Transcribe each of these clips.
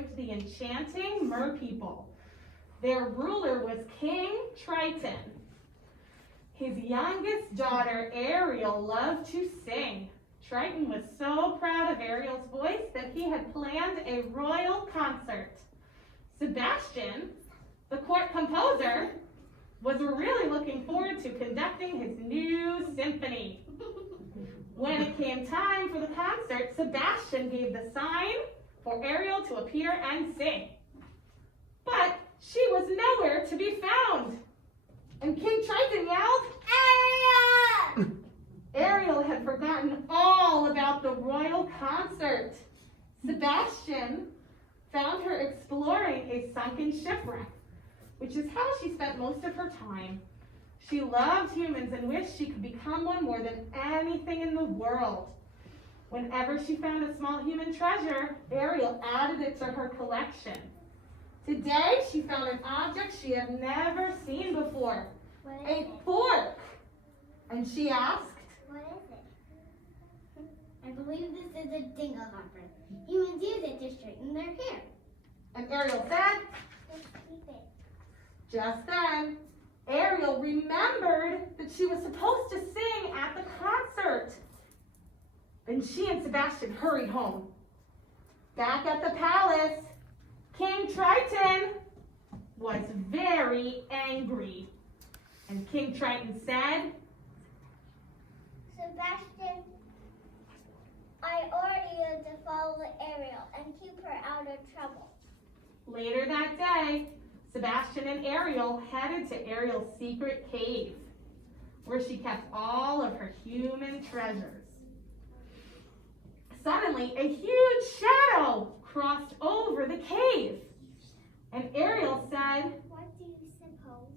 lived the enchanting merpeople. Their ruler was King Triton. His youngest daughter, Ariel, loved to sing. Triton was so proud of Ariel's voice that he had planned a royal concert. Sebastian, the court composer, was really looking forward to conducting his new symphony. When it came time for the concert, Sebastian gave the sign for Ariel to appear and sing. But she was nowhere to be found. And King Triton yelled, "Ariel!" Ariel had forgotten all about the royal concert. Sebastian found her exploring a sunken shipwreck, which is how she spent most of her time. She loved humans and wished she could become one more than anything in the world. Whenever she found a small human treasure, Ariel added it to her collection. Today, she found an object she had never seen before, a fork. And she asked, "What is it?" "I believe this is a dinglehopper. Humans use it to straighten their hair." And Ariel said, "Let's keep it." Just then, Ariel remembered that she was supposed to sing at the concert. Then she and Sebastian hurried home. Back at the palace, King Triton was very angry. And King Triton said, "Sebastian, I order you to follow Ariel and keep her out of trouble." Later that day, Sebastian and Ariel headed to Ariel's secret cave, where she kept all of her human treasures. Suddenly, a huge shadow crossed over the cave, and Ariel said, "What do you suppose?"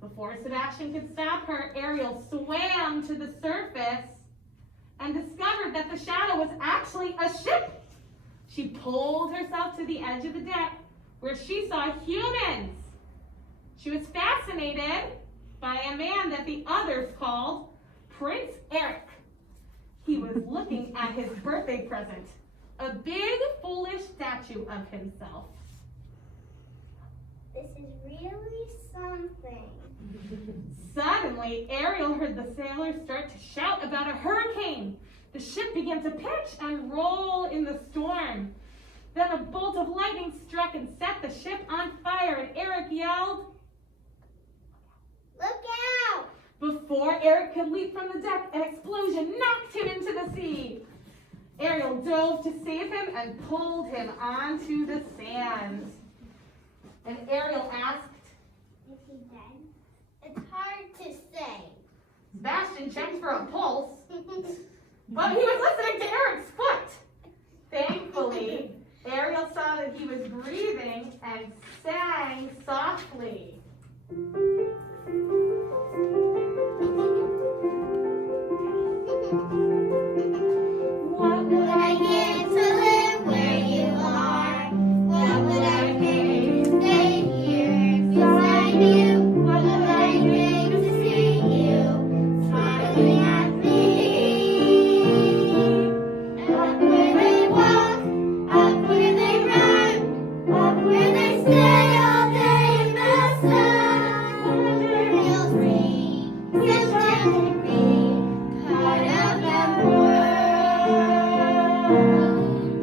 Before Sebastian could stop her, Ariel swam to the surface and discovered that the shadow was actually a ship. She pulled herself to the edge of the deck, where she saw humans. She was fascinated by a man that the others called Prince Eric. He was looking at his birthday present, a big, foolish statue of himself. "This is really something." Suddenly, Ariel heard the sailors start to shout about a hurricane. The ship began to pitch and roll in the storm. Then a bolt of lightning struck and set the ship on fire, and Eric yelled, "Look out!" Before Eric could leap from the deck, an explosion knocked him into the sea. Ariel dove to save him and pulled him onto the sand. And Ariel asked, "Is he dead?" "It's hard to say." Sebastian checked for a pulse, but he was listening to Eric's foot. Thankfully, Ariel saw that he was breathing and sang softly. What would I give to live where you are? What would I give to stay here beside you? What would I give to see you smiling at me? Up where they walk, up where they run, up where they stay all day in the sun. Where they feel free, so gentle be part of the world.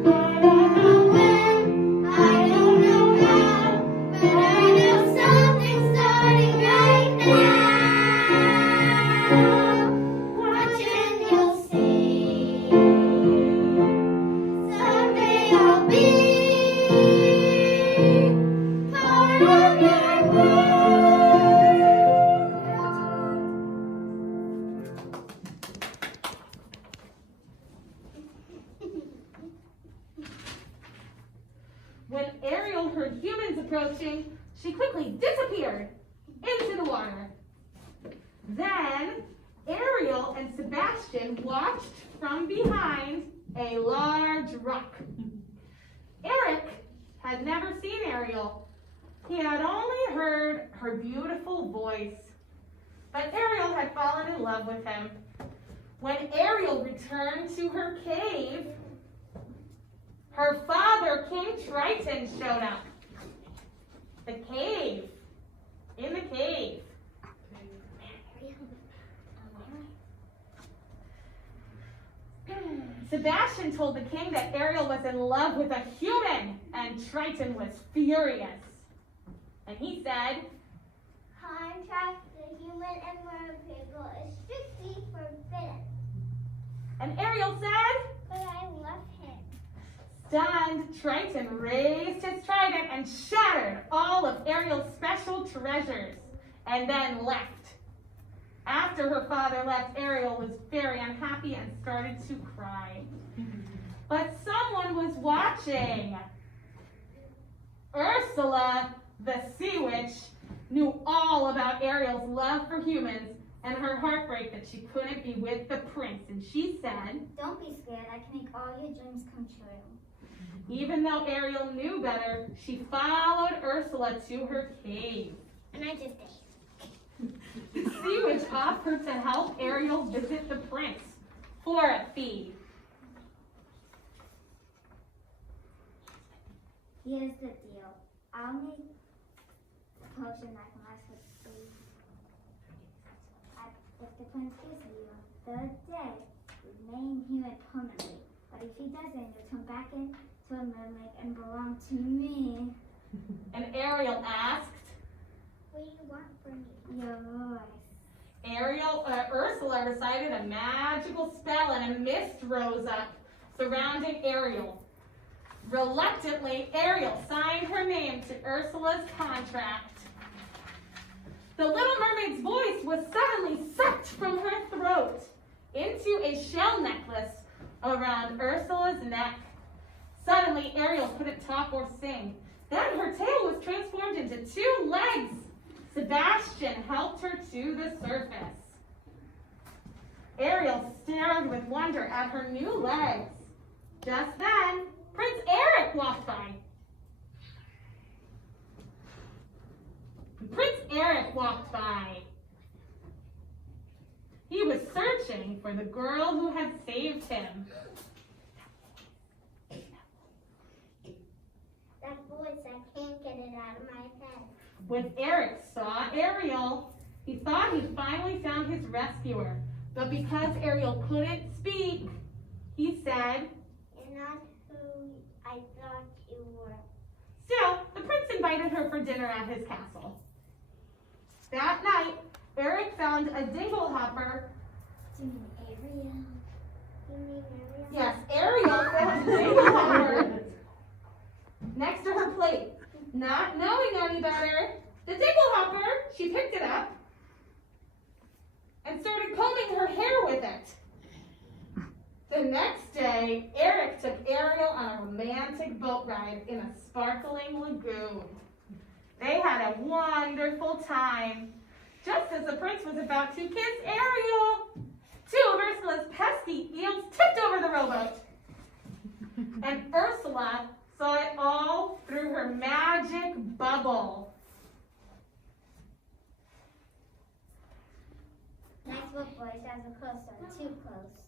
I don't know when, I don't know how, but I know something's starting right now. Watch and you'll see. Someday I'll be part of your world. When Ariel heard humans approaching, she quickly disappeared into the water. Then Ariel and Sebastian watched from behind a large rock. Eric had never seen Ariel. He had only heard her beautiful voice. But Ariel had fallen in love with him. When Ariel returned to her cave, her father, King Triton, showed up. The cave. In the cave. Sebastian told the king that Ariel was in love with a human, and Triton was furious. And he said, Contact the human and merpeople is strictly forbidden. and Ariel said, But I love him. stunned, Triton raised his trident and shattered all of Ariel's special treasures, and then left. After her father left, Ariel was very unhappy and started to cry. But someone was watching. Ursula, the sea witch, knew all about Ariel's love for humans and her heartbreak that she couldn't be with the prince. And she said, Don't be scared. I can make all your dreams come true. even though Ariel knew better, she followed Ursula to her cave. And I just did. The sea witch offered to help Ariel visit the prince for a fee. Here's the deal. I'll make a potion that can last for 3 If the prince gives you a third day, remain human permanently. But if he doesn't, you'll turn back into a mermaid and belong to me. And Ariel asked, What do you want from me? Your voice. Ursula recited a magical spell and a mist rose up surrounding Ariel. Reluctantly, Ariel signed her name to Ursula's contract. The Little Mermaid's voice was suddenly sucked from her throat into a shell necklace around Ursula's neck. Suddenly, Ariel couldn't talk or sing. Then her tail was transformed into 2 legs. Sebastian helped her to the surface. Ariel stared with wonder at her new legs. Just then, Prince Eric walked by. Prince Eric walked by. He was searching for the girl who had saved him. That voice, I can't get it out of my head. When Eric saw Ariel, he thought he'd finally found his rescuer. But because Ariel couldn't speak, he said, You're not who I thought you were. Still, the prince invited her for dinner at his castle. That night, Eric found a dinglehopper. Do you mean Ariel? You mean Ariel? Yes, Ariel found a dinglehopper next to her plate. Not knowing any better, the dinglehopper, she picked it up and started combing her hair with it. The next day, Eric took Ariel on a romantic boat ride in a sparkling lagoon. They had a wonderful time. Just as the prince was about to kiss Ariel, 2 of Ursula's pesky eels tipped over the rowboat. And Ursula saw it all through her magic bubble. Nice book, boys. As a closer, too close.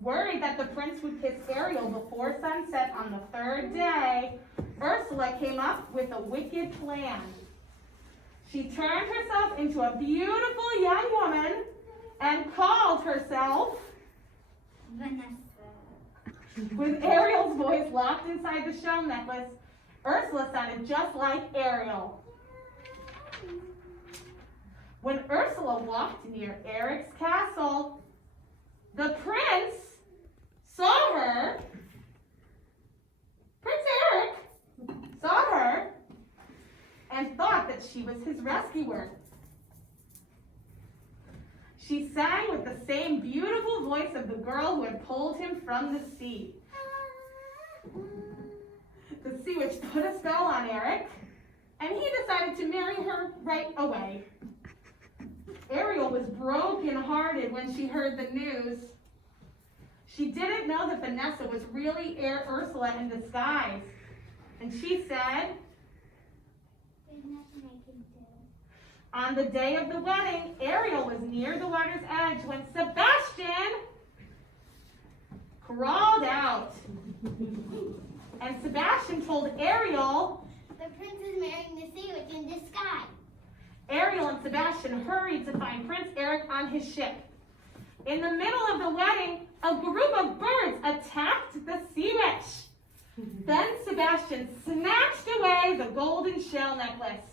Worried that the prince would kiss Ariel before sunset on the 3rd day, Ursula came up with a wicked plan. She turned herself into a beautiful young woman and called herself Vanessa. With Ariel's voice locked inside the shell necklace, Ursula sounded just like Ariel. When Ursula walked near Eric's castle, the prince saw her. Prince Eric saw her and thought that she was his rescuer. She sang with the same beautiful voice of the girl who had pulled him from the sea. The sea witch put a spell on Eric, and he decided to marry her right away. Ariel was broken-hearted when she heard the news. She didn't know that Vanessa was really Ursula in disguise. And she said, There's nothing I can do. on the day of the wedding, Ariel was near the water's edge when Sebastian crawled out. And Sebastian told Ariel, "The prince is marrying the sea witch in the sky." Ariel and Sebastian hurried to find Prince Eric on his ship. In the middle of the wedding, a group of birds attacked the sea witch. Then Sebastian snatched away the golden shell necklace.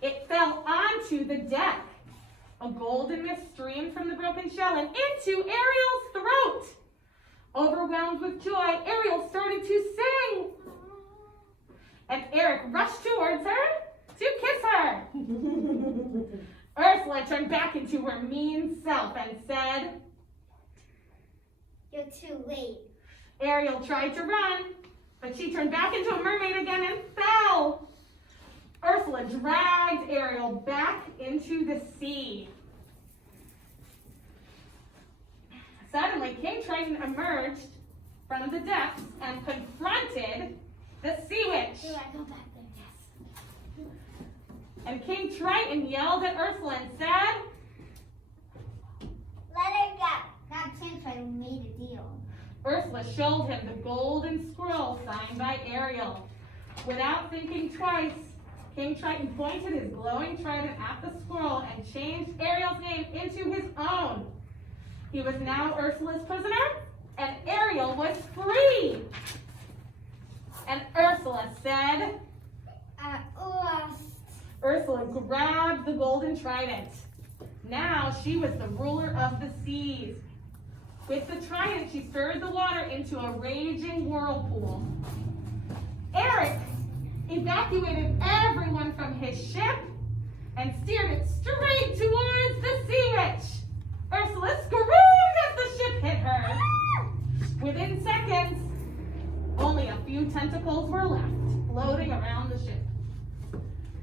It fell onto the deck. A golden mist streamed from the broken shell and into Ariel's throat. Overwhelmed with joy, Ariel started to sing. And Eric rushed towards her to kiss her. Ursula turned back into her mean self and said, "You're too late." Ariel tried to run, but she turned back into a mermaid again and fell. Ursula dragged Ariel back into the sea. Suddenly, King Triton emerged from the depths and confronted the sea witch. Do I go back there? Yes. And King Triton yelled at Ursula and said, "Let her go." Not King Triton made a deal. Ursula showed him the golden scroll signed by Ariel. Without thinking twice, King Triton pointed his glowing trident at the scroll and changed Ariel's name into his own. He was now Ursula's prisoner, and Ariel was free. And Ursula said, At last. Ursula grabbed the golden trident. Now she was the ruler of the seas. With the trident, she stirred the water into a raging whirlpool. Eric evacuated everyone from his ship and steered it straight towards the sea witch. Ursula screamed as the ship hit her. Within seconds, only a few tentacles were left, floating around the ship.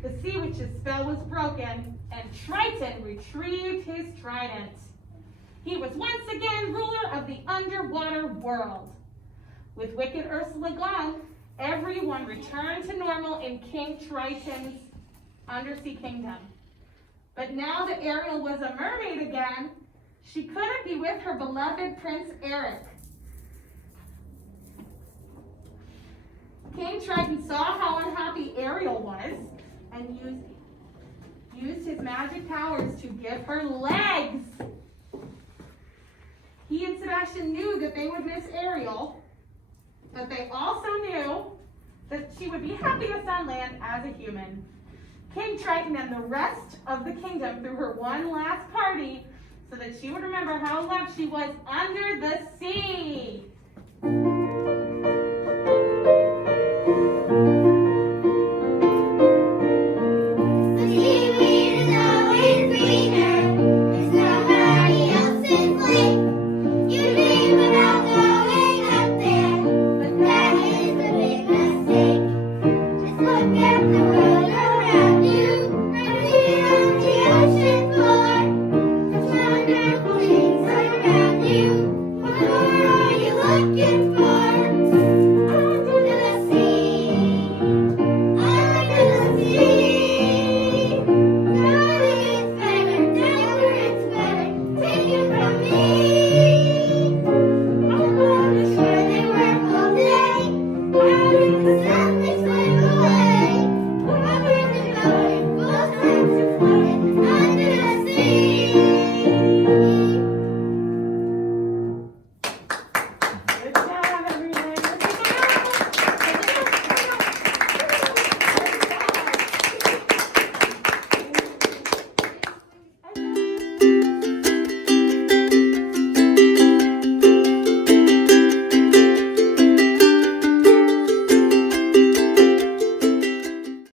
The sea witch's spell was broken, and Triton retrieved his trident. He was once again ruler of the underwater world. With wicked Ursula gone, everyone returned to normal in King Triton's undersea kingdom. But now that Ariel was a mermaid again, she couldn't be with her beloved Prince Eric. King Triton saw how unhappy Ariel was and used his magic powers to give her legs. He and Sebastian knew that they would miss Ariel, but they also knew that she would be happiest on land as a human. King Triton and the rest of the kingdom threw her one last party so that she would remember how loved she was under the sea.